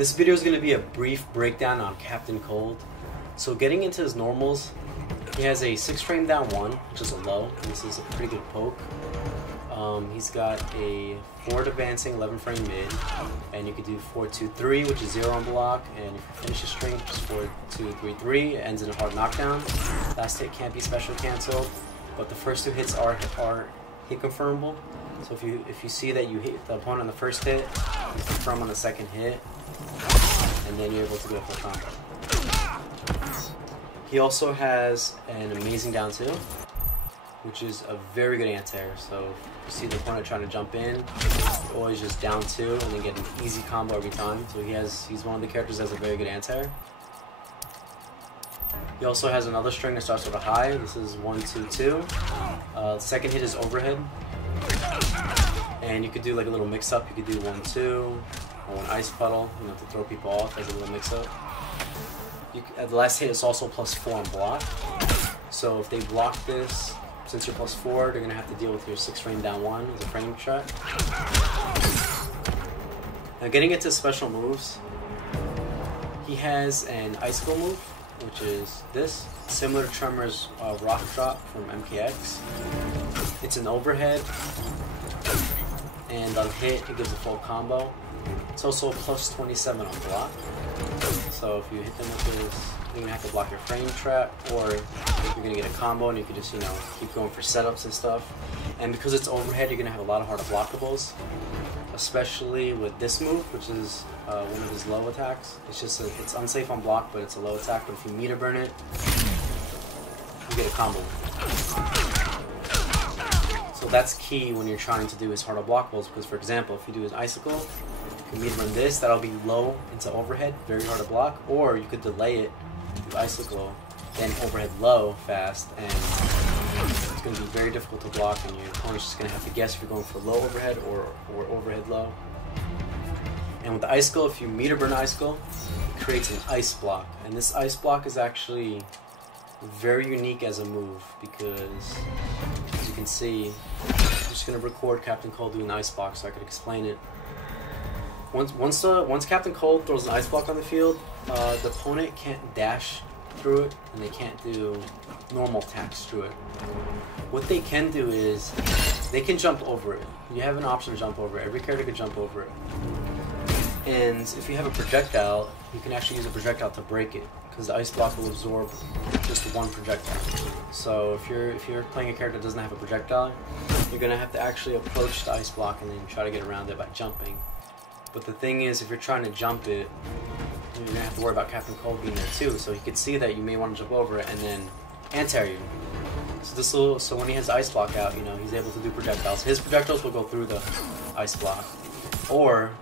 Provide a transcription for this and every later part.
This video is going to be a brief breakdown on Captain Cold. So getting into his normals, he has a 6 frame down 1, which is a low. This is a pretty good poke. He's got a forward advancing 11 frame mid, and you could do 4-2-3, which is 0 on block, and if you finish the string, just 4-2-3-3, it ends in a hard knockdown. Last hit can't be special canceled, but the first 2 hits are hit confirmable. So if you see that you hit the opponent on the first hit, you confirm on the second hit, and then you're able to do a full combo. He also has an amazing down 2, which is a very good anti-air. So if you see the opponent trying to jump in, always just down 2 and then get an easy combo every time. So he's one of the characters that has a very good anti-air. He also has another string that starts with a high. This is 1-2-2. The second hit is overhead. And you could do like a little mix-up. You could do 1-2 or 1 ice puddle, to throw people off as a little mix-up. The last hit is also +4 on block. So if they block this, since you're +4, they're going to have to deal with your 6 frame down 1 as a frame trap. Now getting into special moves, he has an icicle move, which is this, similar to Tremor's rock drop from MKX. It's an overhead, and on hit it gives a full combo. It's also +27 on block. So if you hit them with this, you're gonna have to block your frame trap, or you're gonna get a combo and you can just keep going for setups and stuff. And because it's overhead, you're gonna have a lot of harder blockables, especially with this move, which is one of his low attacks. It's unsafe on block, but it's a low attack. But if you meter burn it, you get a combo. So that's key when you're trying to do his harder blockables, because for example, if you do his icicle, you can meter burn this, that'll be low into overhead, very hard to block, or you could delay it, do icicle, then overhead low fast, and it's going to be very difficult to block, and your opponent's just going to have to guess if you're going for low overhead or overhead low. And with the icicle, if you meter burn icicle, it creates an ice block, and this ice block is actually very unique as a move, because as you can see, I'm just going to record Captain Cold doing an ice block so I could explain it. Once Captain Cold throws an ice block on the field, the opponent can't dash through it, and they can't do normal attacks through it. What they can do is they can jump over it. You have an option to jump over it. Every character can jump over it. And if you have a projectile, you can actually use a projectile to break it, because the ice block will absorb just one projectile. So if you're playing a character that doesn't have a projectile, you're gonna have to actually approach the ice block and then try to get around it by jumping. But the thing is, if you're trying to jump it, you're gonna have to worry about Captain Cold being there too. So he could see that you may want to jump over it and then anti-air you. So when he has ice block out, he's able to do projectiles. His projectiles will go through the ice block, or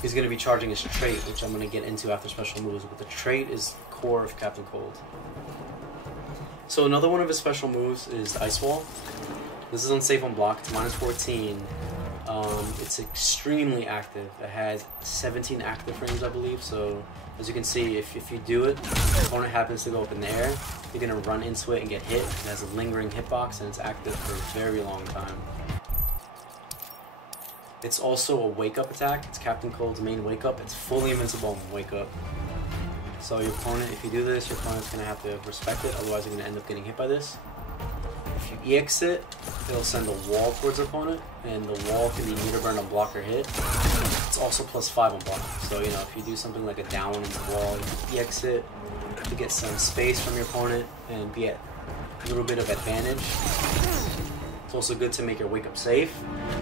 he's going to be charging his trait, which I'm going to get into after special moves. But the trait is core of Captain Cold. So another one of his special moves is the Ice Wall. This is unsafe on block. It's -14. It's extremely active. It has 17 active frames, I believe. So as you can see, if you do it, the opponent happens to go up in the air, you're going to run into it and get hit. It has a lingering hitbox, and it's active for a very long time. It's also a wake-up attack. It's Captain Cold's main wake-up. It's fully invincible on wake-up. So your opponent, if you do this, your opponent's going to have to respect it, otherwise you're going to end up getting hit by this. If you EX it, it'll send a wall towards the opponent, and the wall can be meter burn on block or hit. It's also +5 on block. So, if you do something like a down into the wall, you EX it to get some space from your opponent and be at a little bit of advantage. It's also good to make your wake up safe.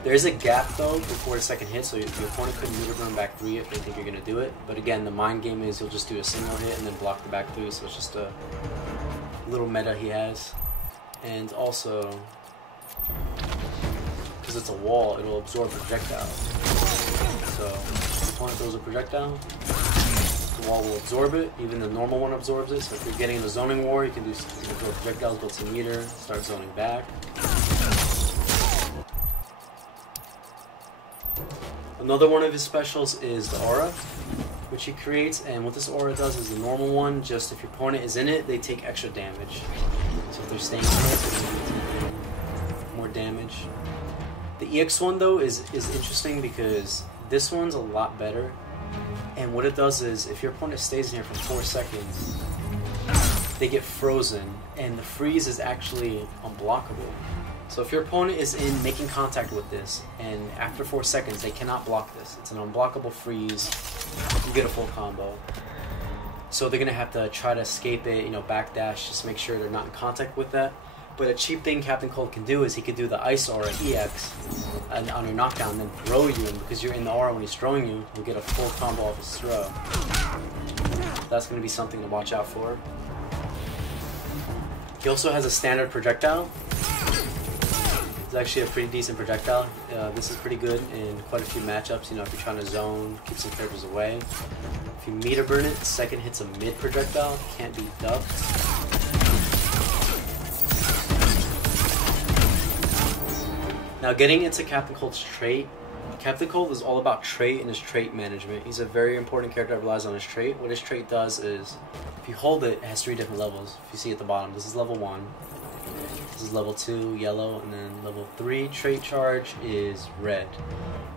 There's a gap though before the second hit, so your opponent could meter burn back 3 if they think you're gonna do it. But again, the mind game is you'll just do a single hit and then block the back 3, so it's just a little meta he has. And also, because it's a wall, it'll absorb projectiles. So if the opponent throws a projectile, the wall will absorb it. Even the normal one absorbs it. So if you're getting in a zoning war, you can throw projectiles, build some meter, start zoning back. Another one of his specials is the aura, which he creates, and what this aura does is the normal one, just if your opponent is in it, they take extra damage. So if they're staying in it, they take more damage. The EX one though is interesting because this one's a lot better And what it does is, if your opponent stays in here for 4 seconds, they get frozen, and the freeze is actually unblockable. So if your opponent is in making contact with this, and after 4 seconds they cannot block this, it's an unblockable freeze, you get a full combo. So they're gonna have to try to escape it, you know, backdash, just make sure they're not in contact with that. But a cheap thing Captain Cold can do is he could do the Ice Aura EX on your knockdown, then throw you, and because you're in the aura when he's throwing you, you'll get a full combo off his throw. That's gonna be something to watch out for. He also has a standard projectile. It's actually a pretty decent projectile. This is pretty good in quite a few matchups. You know, if you're trying to zone, keep some characters away. If you meter burn it, second hit's a mid projectile, can't be ducked. Now, getting into Captain Cold's trait. Captain Cold is all about trait and his trait management. He's a very important character that relies on his trait. What his trait does is, if you hold it, it has 3 different levels. If you see at the bottom, this is level 1. This is level 2, yellow, and then level 3 trait charge is red.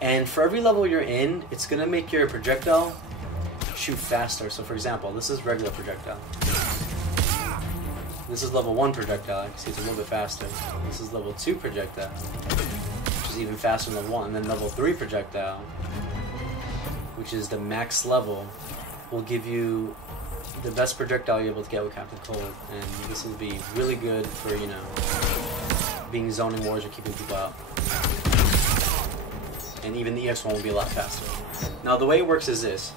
And for every level you're in, it's going to make your projectile shoot faster. So for example, this is regular projectile. This is level 1 projectile, you can see it's a little bit faster. This is level 2 projectile, which is even faster than level 1. And then level 3 projectile, which is the max level, will give you the best projectile you're able to get with Captain Cold. And this will be really good for, you know, being zoning wars or keeping people out. And even the EX1 will be a lot faster. Now the way it works is this.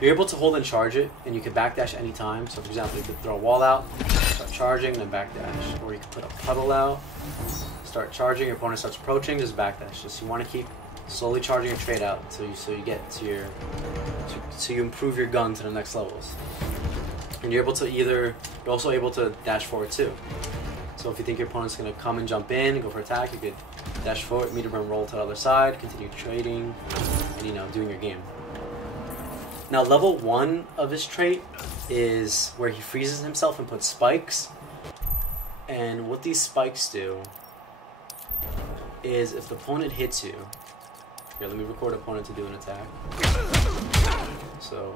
You're able to hold and charge it, and you can backdash anytime. So for example, you could throw a wall out, start charging, then backdash. Or you can put a puddle out, start charging, your opponent starts approaching, just backdash. Just you want to keep slowly charging your trade out so you get to your so you improve your gun to the next levels. And you're also able to dash forward too. So if you think your opponent's gonna come and jump in and go for attack, you could dash forward, meter burn, roll to the other side, continue trading, and, you know, doing your game. Now level 1 of his trait is where he freezes himself and puts spikes. And what these spikes do is, if the opponent hits you, here, let me record opponent to do an attack. So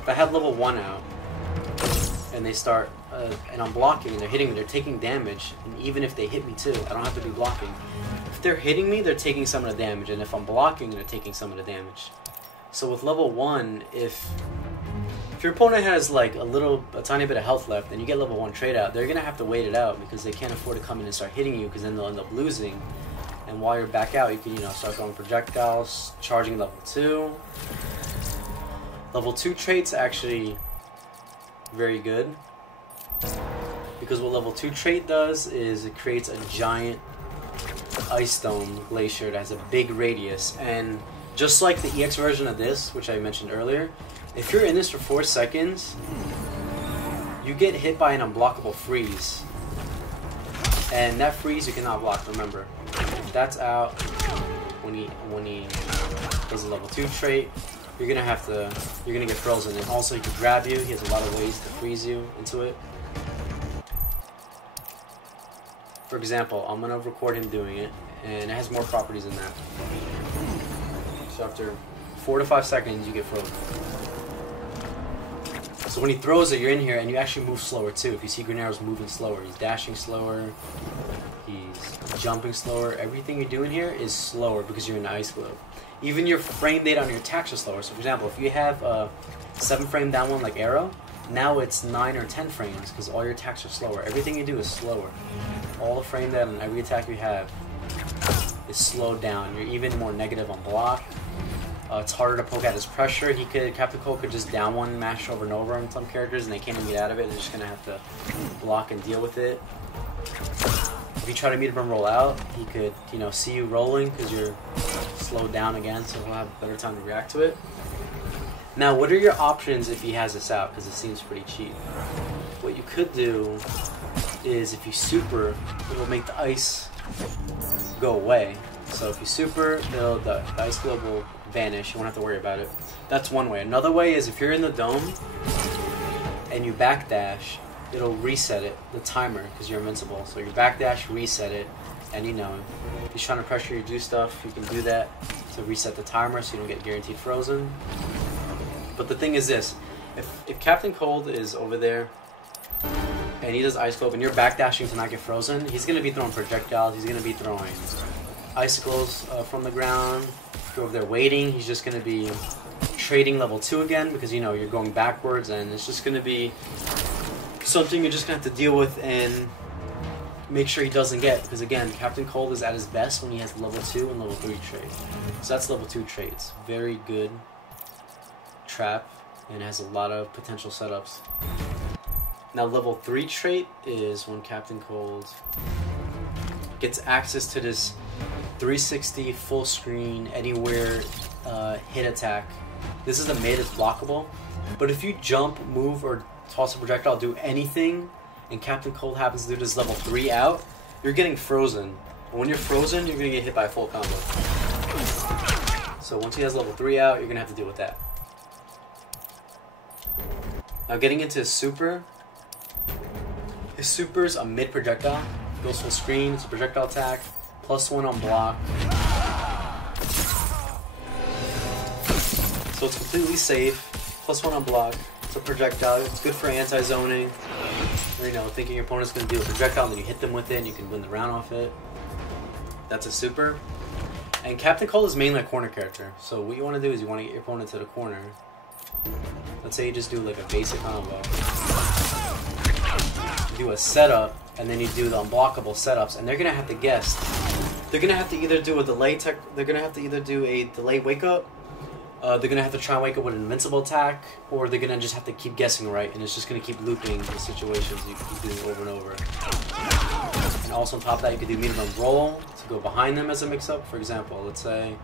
if I have level 1 out and they start and I'm blocking and they're hitting me, they're taking damage, and even if they hit me too, I don't have to be blocking. If they're hitting me, they're taking some of the damage, and if I'm blocking, they're taking some of the damage. So with level 1, if your opponent has like a tiny bit of health left and you get level 1 trade out, they're gonna have to wait it out because they can't afford to come in and start hitting you, because then they'll end up losing. And while you're back out, you can, you know, start throwing projectiles, charging level 2. Level 2 trait's actually very good, because what level 2 trait does is it creates a giant ice dome glacier that has a big radius. And just like the EX version of this, which I mentioned earlier, if you're in this for 4 seconds, you get hit by an unblockable freeze. And that freeze you cannot block, remember. If that's out when he does a level 2 trait, you're gonna get frozen. And also he can grab you, he has a lot of ways to freeze you into it. For example, I'm gonna record him doing it, and it has more properties than that. So after 4 to 5 seconds, you get frozen. So when he throws it, you're in here, and you actually move slower too. If you see Green Arrow's moving slower, he's dashing slower, he's jumping slower. Everything you're doing here is slower because you're in the ice globe. Even your frame data on your attacks are slower. So for example, if you have a 7 frame down one like Arrow, now it's 9 or 10 frames because all your attacks are slower. Everything you do is slower. All the frame data on every attack you have is slowed down. You're even more negative on block. It's harder to poke at his pressure. Captain Cold could just down one, mash over and over on some characters, and they can't even get out of it. They're just gonna have to block and deal with it. If you try to meet him and roll out, he could, you know, see you rolling because you're slowed down again, so he'll have a better time to react to it. Now, what are your options if he has this out? Because it seems pretty cheap. What you could do is, if you super, it'll make the ice go away. So if you super, the ice globe will vanish. You won't have to worry about it. That's one way. Another way is, if you're in the dome and you backdash, it'll reset it, the timer, because you're invincible. So your backdash, reset it, and, you know, if he's trying to pressure you to do stuff, you can do that to reset the timer so you don't get guaranteed frozen. But the thing is this, if Captain Cold is over there and he does Ice Globe and you're backdashing to not get frozen, he's going to be throwing projectiles, he's going to be throwing icicles from the ground. If you're over there waiting, he's just going to be trading level 2 again because, you know, you're going backwards, and it's just going to be something you're just going to have to deal with and make sure he doesn't get, because again, Captain Cold is at his best when he has level 2 and level 3 trade. So that's level 2 trades. Very good trap and has a lot of potential setups. Now level 3 trait is when Captain Cold gets access to this 360 full screen anywhere hit attack. This is a mid, it's blockable, but if you jump, move, or toss a projectile, do anything, and Captain Cold happens to do this level 3 out, you're getting frozen. And when you're frozen, you're going to get hit by a full combo. So once he has level 3 out, you're going to have to deal with that. Now getting into his super. His super's a mid projectile. Goes full screen, it's a projectile attack, +1 on block. So it's completely safe, +1 on block. It's a projectile, it's good for anti-zoning. Or, you know, thinking your opponent's going to do a projectile and then you hit them with it and you can win the round off it. That's a super. And Captain Cold is mainly a corner character. So what you want to do is you want to get your opponent to the corner. Let's say you just do like a basic combo. You do a setup, and then you do the unblockable setups, and they're going to have to guess. They're going to have to either do a delay they're going to have to either do a delay wake up. They're going to have to try and wake up with an invincible attack, or they're going to just have to keep guessing right, and it's just going to keep looping the situations you do over and over. And also on top of that, you could do medium roll to go behind them as a mix-up. For example, let's say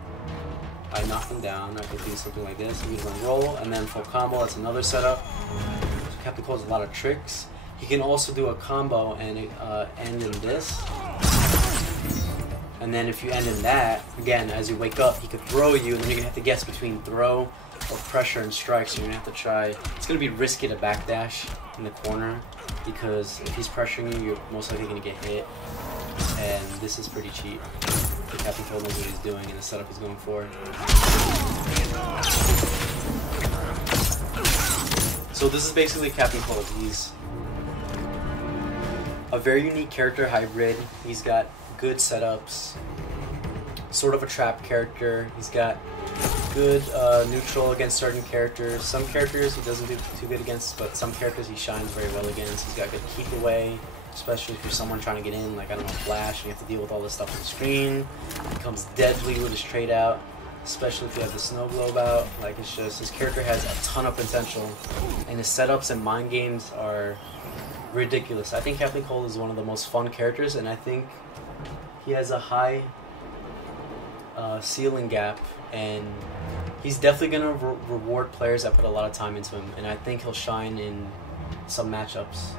I knock them down, I could do something like this, medium roll, and then full combo, that's another setup. So Captain Cold has a lot of tricks. He can also do a combo and end in this. And then if you end in that, again, as you wake up, he could throw you, and then you're going to have to guess between throw or pressure and strike, so you're going to have to try. It's going to be risky to backdash in the corner, because if he's pressuring you, you're most likely going to get hit. And this is pretty cheap. The Captain Cold knows what he's doing, and the setup he's going for. So this is basically Captain Cold. He's a very unique character hybrid. He's got good setups, sort of a trap character. He's got good neutral against certain characters. Some characters he doesn't do too good against, but some characters he shines very well against. He's got good keep away, especially if you're someone trying to get in, like, I don't know, Flash, and you have to deal with all this stuff on the screen. He becomes deadly with his trade out, especially if you have the snow globe out. Like, it's just, his character has a ton of potential, and his setups and mind games are ridiculous. I think Captain Cold is one of the most fun characters, and I think he has a high ceiling gap, and he's definitely going to reward players that put a lot of time into him, and I think he'll shine in some matchups.